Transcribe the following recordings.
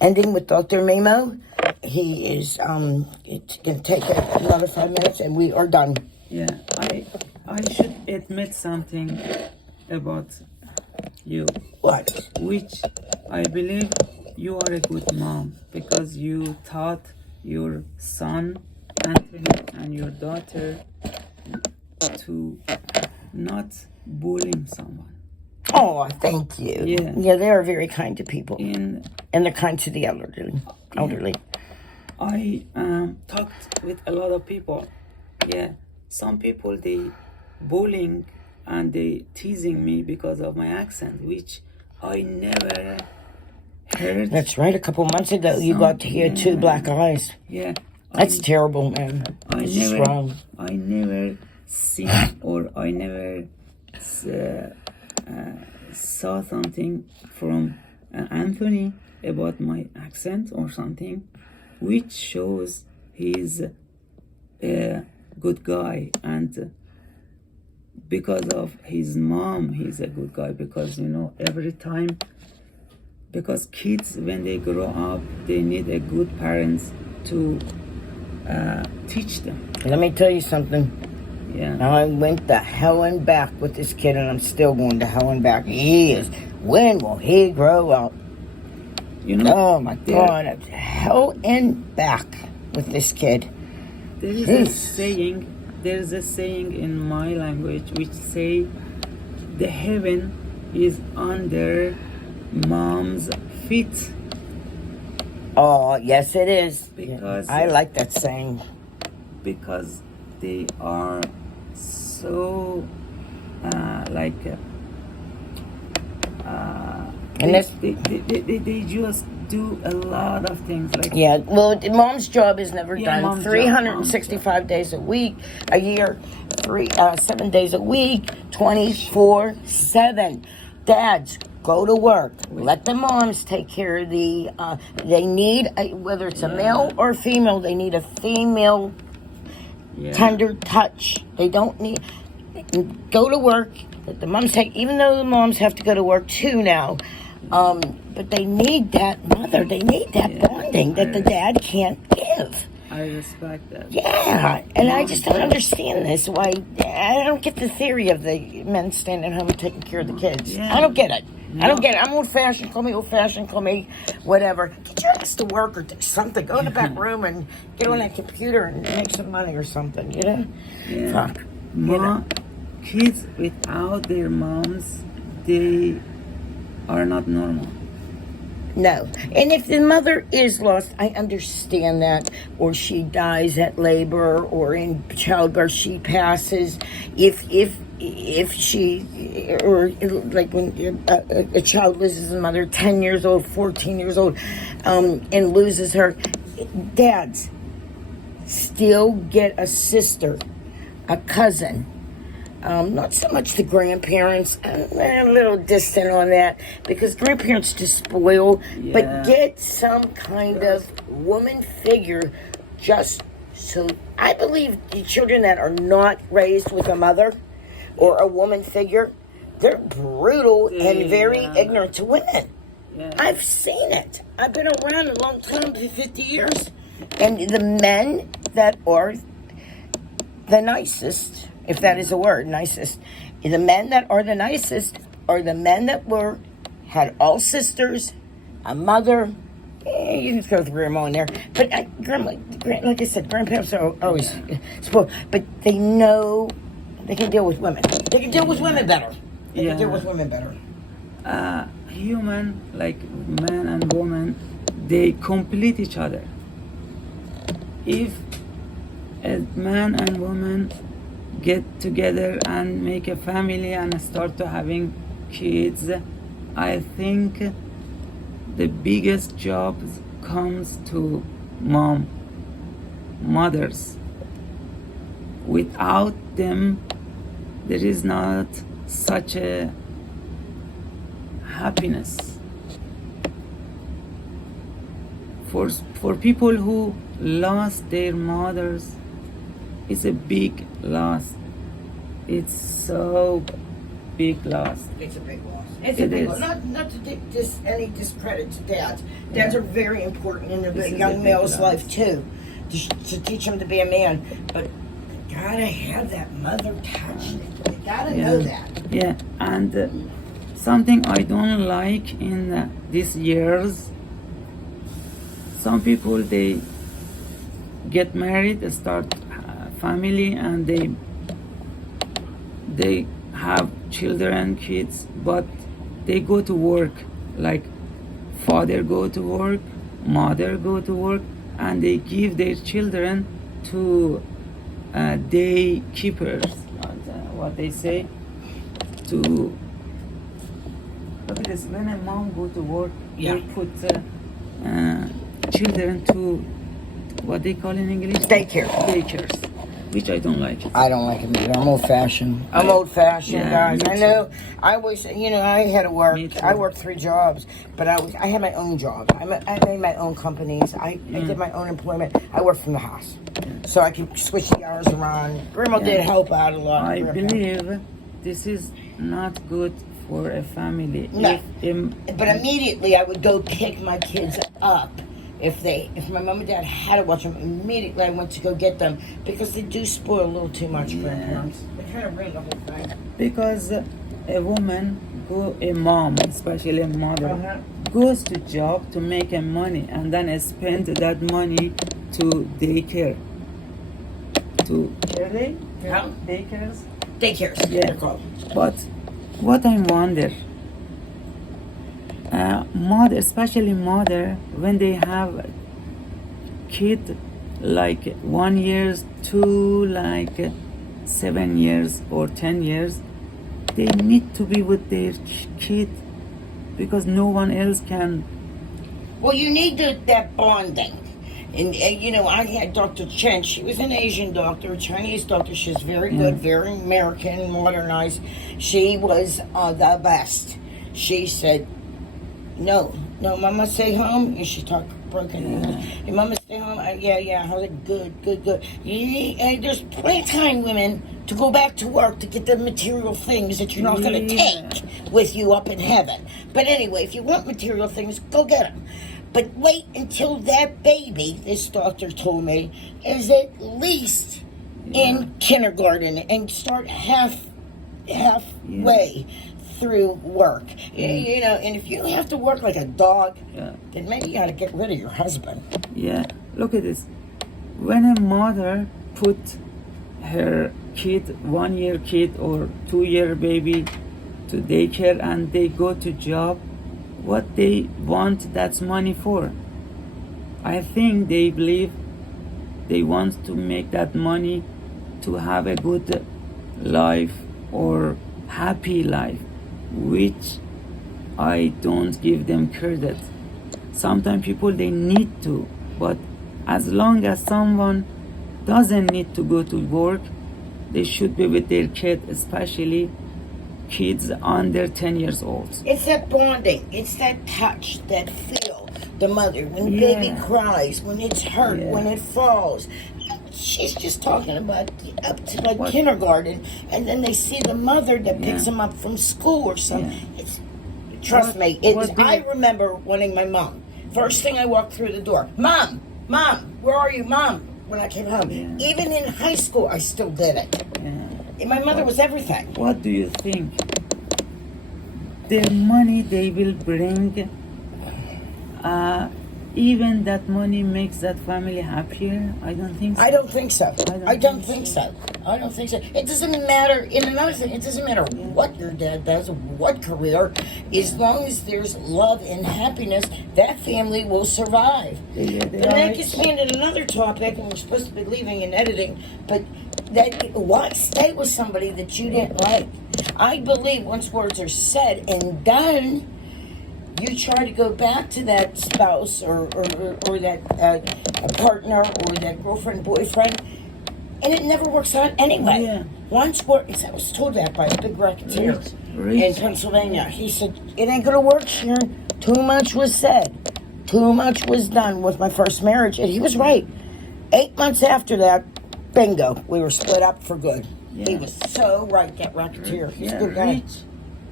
ending with Dr. Memo. He is, it's going to take another 5 minutes and we are done. Yeah, I should admit something about you. What? Which I believe you are a good mom because you taught your son Anthony and your daughter to not bullying someone. Oh, thank you. Yeah. Yeah, they are very kind to people. And they're kind to the elderly. I talked with a lot of people. Yeah, some people they bullying and they teasing me because of my accent, which I never heard. That's right. A couple months ago, you got to hear 2 black eyes. Yeah, That's terrible, man. It's wrong. I never seen or I never saw something from Anthony about my accent or something, which shows he's a good guy, and because of his mom he's a good guy, because every time, because kids when they grow up they need a good parents to teach them. Let me tell you something. Yeah. Now I went to hell and back with this kid, and I'm still going to hell and back. He is. When will he grow up? Oh my God, I'm hell and back with this kid. There's a saying in my language which say the heaven is under mom's feet. Oh, yes it is. Because I like that saying. Because they are so they just do a lot of things like well, mom's job is never done. Mom's 365 days a week, a year, 7 days a week, 24/7. Dads, go to work. Let the moms take care of the they need whether it's a male or female, they need a female tender touch. They don't need go to work. Let the moms take, even though the moms have to go to work too now, but they need that mother. They need that bonding that the dad can't give. I respect that. Yeah, and I just don't understand this. Why I don't get the theory of the men standing home and taking care of the kids. Yeah. I don't get it. No. I don't get it. I'm old-fashioned. Call me old-fashioned. Call me whatever. Get your ass to work or do something. Go in the back room and get on that computer and make some money or something. You know? Yeah. Fuck. Kids without their moms, they are not normal. No. And if the mother is lost, I understand that. Or she dies at labor or in childbirth, she passes. If she, or like when a child loses a mother, 10 years old, 14 years old, and loses her, dads still get a sister, a cousin. Not so much the grandparents. I'm a little distant on that because grandparents just spoil. Yeah. But get some kind of woman figure, just so. I believe the children that are not raised with a mother or a woman figure, they're brutal and very ignorant to women. Yeah. I've seen it. I've been around a long time, 50 years. And the men that are the nicest, if that is a word, nicest. The men that are the nicest are the men that had all sisters, a mother. You can throw the grandma in there, but like I said, grandparents are always spoiled. But they know they can deal with women. They can deal with women better. They can deal with women better. Human, like man and woman, they complete each other. If a man and woman get together and make a family and start to having kids, I think the biggest job comes to mothers. Without them, there is not such a happiness. For people who lost their mothers, it's a big loss. It's so big loss. It's a big loss. It's It a big is. one. Not to any discredit to dads. Dads are very important in This a is a young big male's loss. life too, to teach him to be a man. But you gotta have that mother touch. You gotta know that. Yeah, and something I don't like in these years, some people they get married, start family, and they have children, kids, but they go to work. Like father go to work, mother go to work, and they give their children to day keepers. What they say to look at this. When a mom go to work, Yeah. they put children to what they call in English daycares, which I don't like. I don't like it either. I'm old fashioned. I'm Right. old fashioned, Yeah, guys. me I too. know. I was, I had to work. Me too. I worked 3 jobs, but I had my own job. I made my own companies. I did my own employment. I worked from the house, so I could switch the hours around. Grandma Yeah. did help out a lot. I Grandpa. believe this is not good for a family. No. If, But immediately I would go pick my kids up. If my mom and dad had to watch them, immediately I went to go get them because they do spoil a little too much, grandparents. They kind of ruin the whole thing. because a woman a mom, especially a mother, Uh-huh. goes to job to make a money and then spend that money to daycare. To Yeah. daycares. Daycares, Yeah. they're called. But what I wonder, mother, especially mother, when they have kid like 1 year to like 7 years or 10 years, they need to be with their kid because no one else can. Well, you need that bonding. And, I had Dr. Chen. She was an Asian doctor, a Chinese doctor. She's very good, very American, modernized. She was the best. She said, no, Mama, stay home. And she talked broken English. Hey, Mama, stay home. Yeah. I was like, good. There's plenty of time, women, to go back to work to get the material things that you're not going to take with you up in heaven. But anyway, if you want material things, go get them. But wait until that baby, this doctor told me, is at least in kindergarten and start halfway through work. And if you have to work like a dog, then maybe you got to get rid of your husband. Yeah, look at this. When a mother put her kid, 1 year kid or 2 year baby to daycare and they go to job, what they want that's money for? I think they believe they want to make that money to have a good life or happy life, which I don't give them credit. Sometimes people they need to, but as long as someone doesn't need to go to work, they should be with their kid, especially kids under 10 years old. It's that bonding. It's that touch, that feel. The mother, when the baby cries, when it's hurt, when it falls. She's just talking about up to like kindergarten, and then they see the mother that picks them up from school or something. Trust me, I remember wanting my mom. First thing I walked through the door, Mom, where are you, Mom? When I came home, even in high school, I still did it. My mother was everything. What do you think? The money they will bring, even that money makes that family happier? I don't think so. I don't think so. I don't think so. so. I don't think so. It doesn't matter. In another thing, it doesn't matter what your dad does, what career, as long as there's love and happiness, that family will survive. But that gets me into another topic, and we're supposed to be leaving and editing, but why stay with somebody that you didn't like? I believe once words are said and done, you try to go back to that spouse or that partner or that girlfriend, boyfriend, and it never works out anyway. Yeah. I was told that by a big racketeer Rich. in Pennsylvania. He said, it ain't going to work, Sharon. Too much was said. Too much was done with my first marriage. And he was right. 8 months after that, bingo, we were split up for good. He was so right, that racketeer. He's a good guy. Rich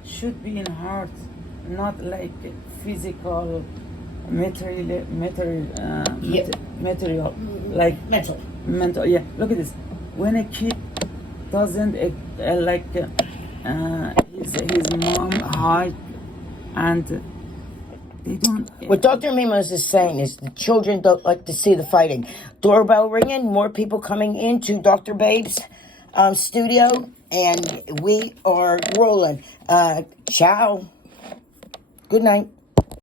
should be in heart, not like physical, Yeah. material, like Mental. mental. Yeah, look at this. When a kid doesn't his mom hide, and they don't. What Dr. Mimos is saying is the children don't like to see the fighting. Doorbell ringing, more people coming into Dr. Babe's studio, and we are rolling. Ciao. Good night.